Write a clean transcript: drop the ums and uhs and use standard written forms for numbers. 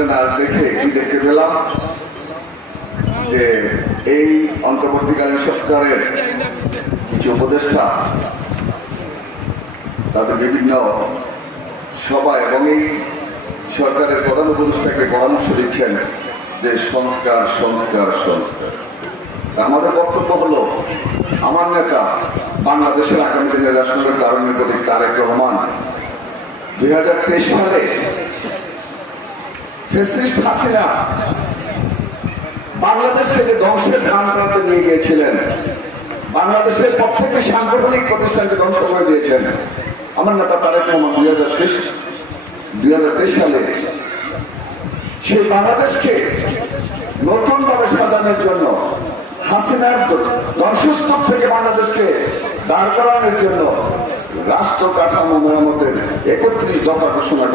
কিছুদিন আগে দেখতে পেলাম যে এই অন্তর্বর্তীকালীন সরকারের কিছু উপদেষ্টা তাদের বিভিন্ন সভা এবং এই সরকারের প্রধান উপদেষ্টাকে পরামর্শ দিচ্ছেন যে সংস্কার সংস্কার সংস্কার। আমাদের বক্তব্য হলো, আমার নেতা বাংলাদেশের আগামী দিনের রাষ্ট্রীয় কারণের প্রতীক তারেক রহমান 2023 সালে ফ্যাসিস্ট হাসিনা বাংলাদেশকে যে ধ্বংসের ধান প্রান্তে নিয়ে গিয়েছিলেন, বাংলাদেশের প্রত্যেকটি সাংগঠনিক প্রতিষ্ঠানকে ধ্বংস করে দিয়েছেন। আমার নেতা তারেক রহমান 2023 সালে সেই বাংলাদেশকে নতুন ভাবে সাজানোর জন্য, হাসিনার ধ্বংসস্তূপ থেকে বাংলাদেশকে দাঁড় করানোর জন্য রাষ্ট্র কাঠামো মেরামতের 31 দফা ঘোষণা